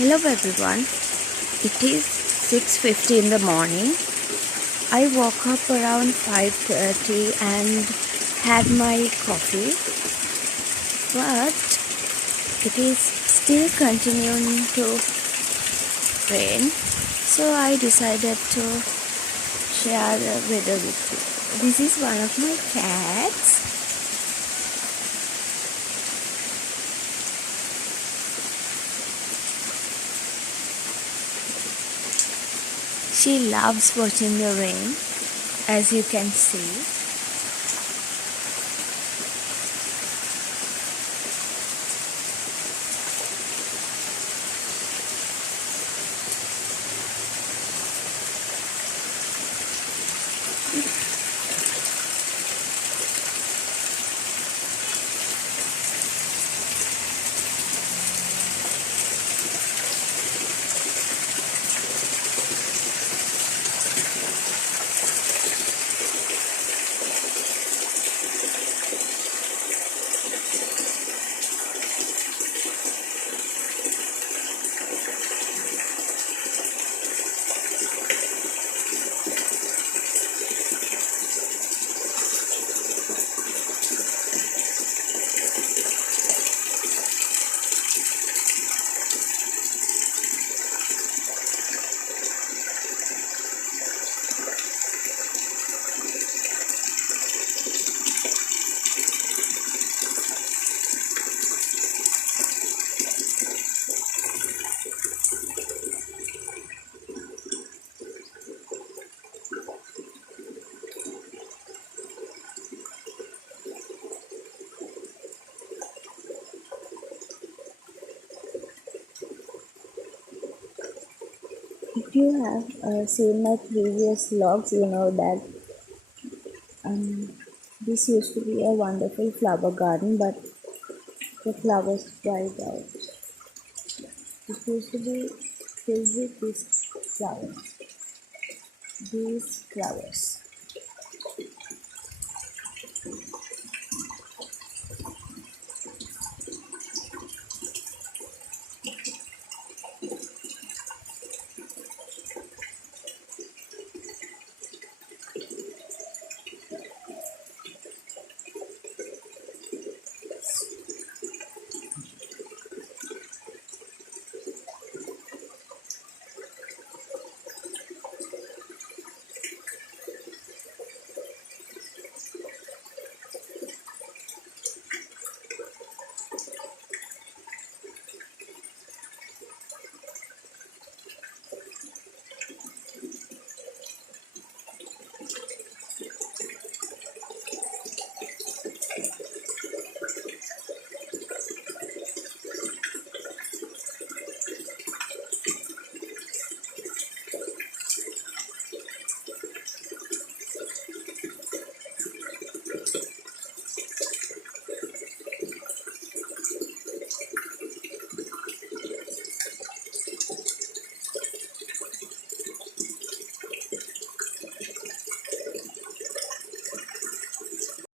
Hello everyone. It is 6:50 in the morning. I woke up around 5:30 and had my coffee, but it is still continuing to rain, so I decided to share the weather with you. This is one of my cats. She loves watching the rain, as you can see. If you have seen my previous vlogs, you know that this used to be a wonderful flower garden, but the flowers died out. It used to be filled with these flowers.